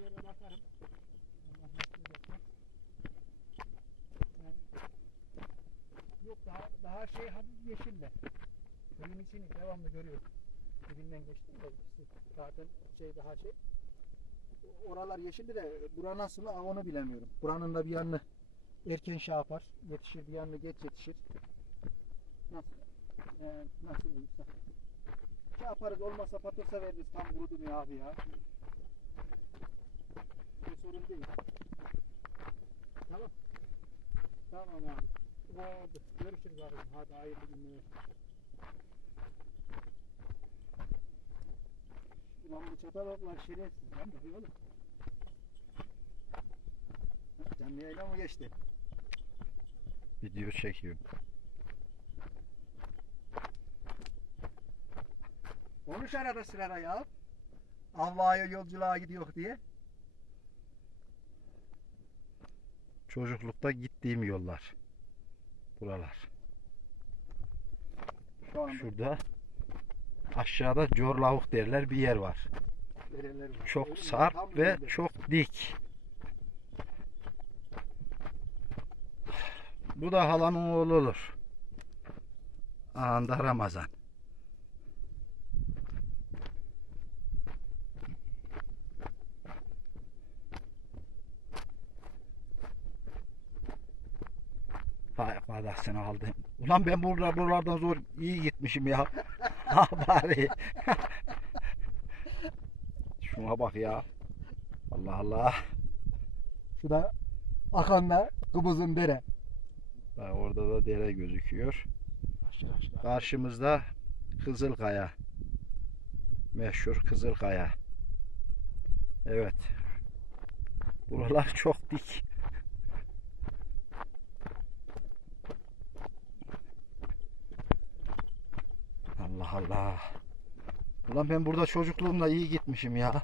bir yere bakarım. Allah nasip ederse. Yani, yok daha daha şey hafif yeşille. Köyün içini devamlı görüyorum. Dibinden geçtim de zaten şey daha şey. Oralar yeşildi de bura nasıl onu bilemiyorum. Buranın da bir yanını erken şey yapar. Yetişir bir yanını geç yetişir. Nasıl? Ee, nasıl olursa. Şey yaparız olmazsa patosa veririz tam kurudu mu abi ya. Bir sorun değil. Tamam. Tamam abi. Oldu. Görüşürüz abi. Hadi hayırlı günler. Ulan bu çatalaklar şerefsiz lan bakıyor oğlum. Canlı yayına mı geçti? Video çekiyorum. Konuş arada sırada ya. Avvaya yolculuğa gidiyor diye. Çocuklukta gittiğim yollar. Buralar. Şu anda Şurada aşağıda Corlavuk derler bir yer var. dereler var. Çok sarp ve önünde. çok dik. Bu da halamın oğlu olur. Anda Ramazan. Vay kadasını aldım. Ulan ben burada buralardan zor iyi gitmişim ya. Ha bari. Şuna bak ya. Allah Allah. Şu da Akan'la Kıbız'ın dere. Bak orada da dere gözüküyor. Aşağı aşağı. Karşımızda Kızılkaya. Meşhur Kızılkaya. Evet. Buralar çok dik. Allah Allah. Ulan ben burada çocukluğumda iyi gitmişim ya.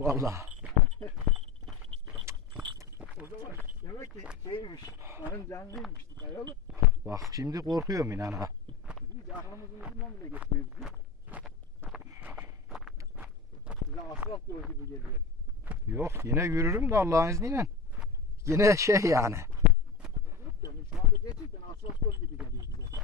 Vallahi. O zaman demek ki şeymiş. Karın canlıymış. Dayalı. Bak şimdi korkuyorum inan ha. Hiç aklımızın ucundan bile geçmiyor bizim. Bize asfalt yol gibi geliyor. Yok yine yürürüm de Allah'ın izniyle. Yine şey yani. Yok yani şu anda gerçekten asfalt yol gibi geliyor bize.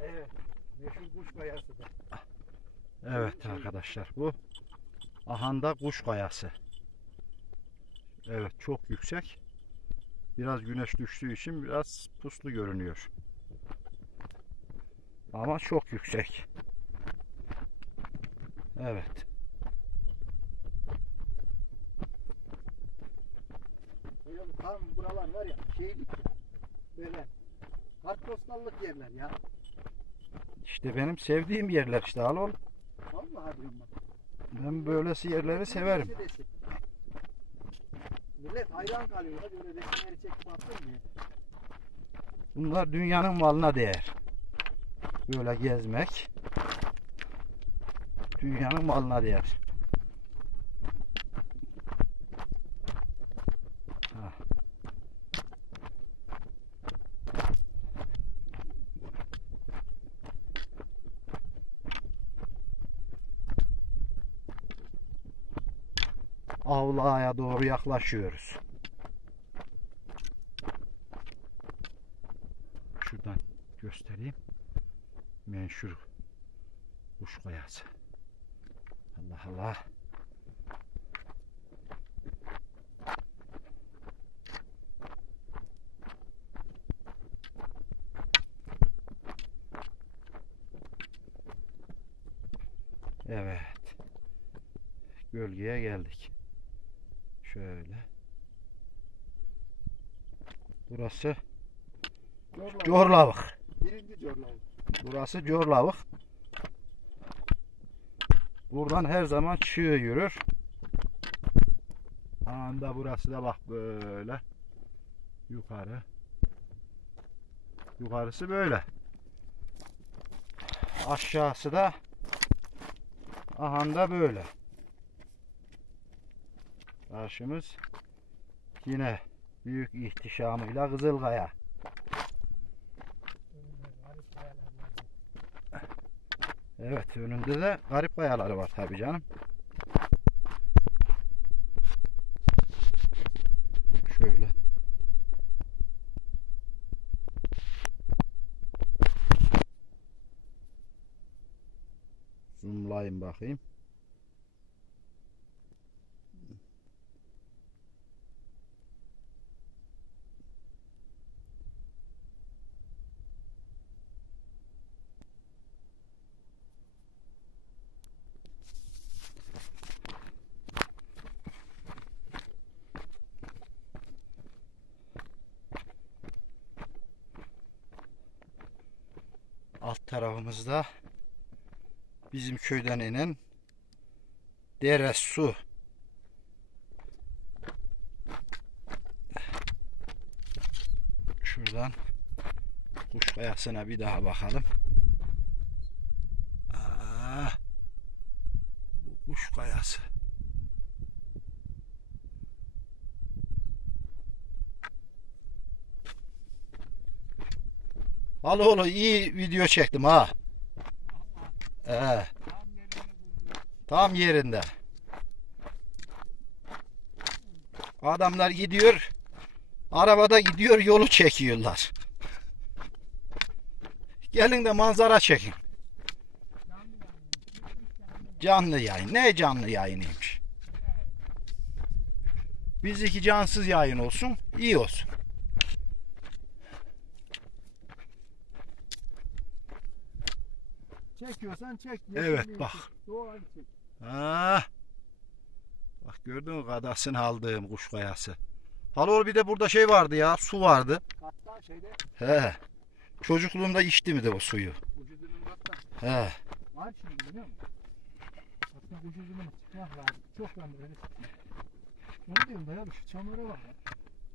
Evet. Meşhur kuş kayası da. Evet arkadaşlar bu Ahanda Kuş Kayası. Evet çok yüksek. Biraz güneş düştüğü için biraz puslu görünüyor. Ama çok yüksek. Evet. Tam buralar var ya şeylik ya. Böyle kartpostallık yerler ya. İşte benim sevdiğim yerler işte al ol. Vallahi diyorum bak. Ben böylesi yerleri severim. Resim. Millet hayran kalıyor böyle resimleri çekip attın mı? Bunlar dünyanın malına değer. Böyle gezmek dünyanın malına değer. Ha. Avlaya doğru yaklaşıyoruz. Şuradan göstereyim. Menşur kuş kayası. Allah Allah. Evet. Gölgeye geldik. Şöyle. Burası. Corlavık. Birinci Corlavuk. Burası Corlavık. Buradan her zaman çığ yürür. Anda burası da bak böyle yukarı. Yukarısı böyle. Aşağısı da ahanda böyle. Karşımız yine büyük ihtişamıyla var. Evet önünde de garip kayaları var tabi canım. Şöyle. Zoomlayayım bakayım. Tarafımızda bizim köyden inen dere su. Şuradan kuş kayasına bir daha bakalım. Aa, bu kuş kayası. Alo oğlum iyi video çektim ha. Ee, Tam yerinde. Adamlar gidiyor. Arabada gidiyor yolu çekiyorlar. Gelin de manzara çekin. Canlı yayın. Ne canlı yayınıymış? Bizdeki cansız yayın olsun, iyi olsun. Çekiyorsan çek. Evet, bak. Doğayı çek. Ha. Bak gördün mü kadasını aldığım kuş kayası. Halor bir de burada şey vardı ya, su vardı. Hatta şeyde He. Çocukluğumda içtim de o suyu. hatta He. var şimdi biliyor musun? Hatta ucuzunun çıkmak lazım. Çok lan böyle. Onu diyorum da ya şu çamura bak ya.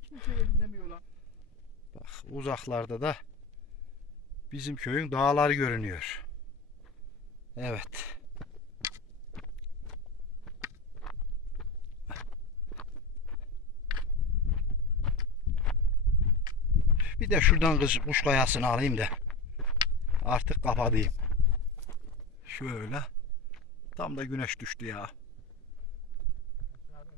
Kimse ellemiyor lan. Bak uzaklarda da bizim köyün dağları görünüyor. Evet. Bir de şuradan kız kuş kayasını alayım da artık kapatayım. Şöyle. Tam da güneş düştü ya. Aşağıda mı?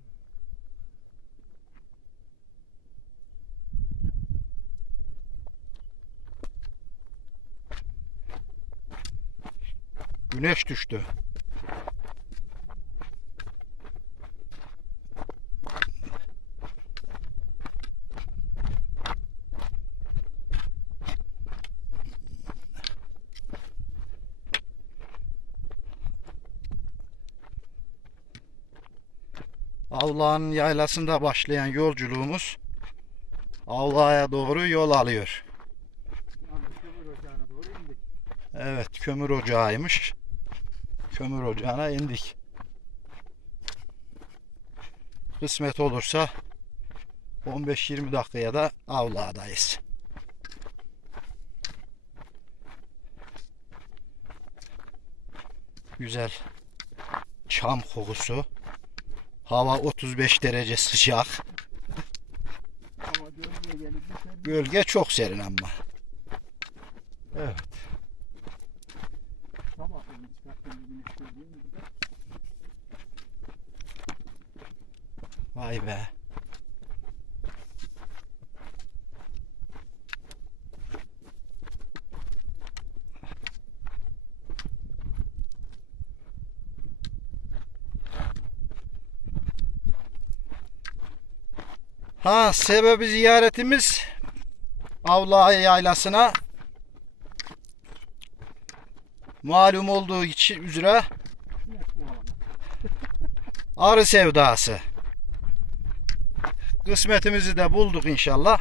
Güneş düştü. Avlağın yaylasında başlayan yolculuğumuz Avlağ'a doğru yol alıyor. Evet kömür ocağıymış. Kömür ocağına indik. Kısmet olursa 15-20 dakikaya da avladayız. Güzel çam kokusu. Hava 35 derece sıcak. Gölge çok serin ama. Evet. Sabah beni çıkarttım bir güneş gördüğüm gibi. Vay be. Ha sebebi ziyaretimiz Avla yaylasına malum olduğu için üzere arı sevdası. Kısmetimizi de bulduk inşallah.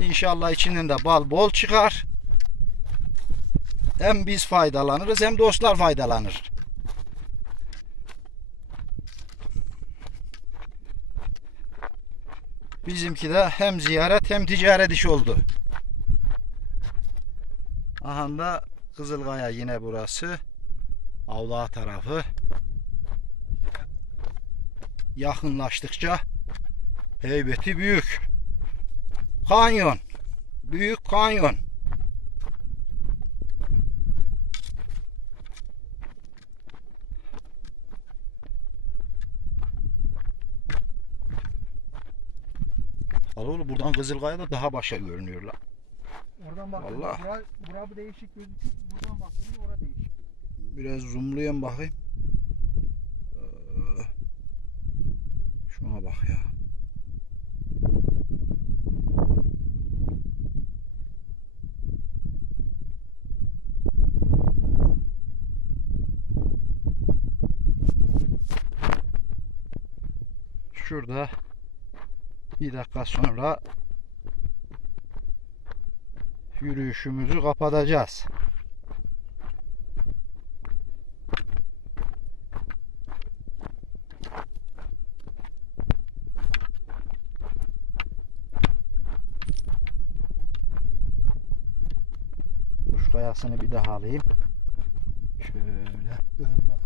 İnşallah içinden de bal bol çıkar. Hem biz faydalanırız hem dostlar faydalanır. Bizimki de hem ziyaret hem ticaret iş oldu. Aha da Kızılkaya yine burası. Avlağa tarafı. Yakınlaştıkça heybeti büyük. Kanyon. Büyük kanyon. Aloğlu buradan Kızılkaya da daha başa görünüyor lan. Oradan baktığında Vallahi. bura, bura bir değişik gözüküyor. Buradan baktığında orada değişik gözüküyor. Biraz zoomlayayım bakayım. Ee, Şuna bak ya. Şurada bir dakika sonra yürüyüşümüzü kapatacağız. Kuş kayasını bir daha alayım. Şöyle. Dön bak.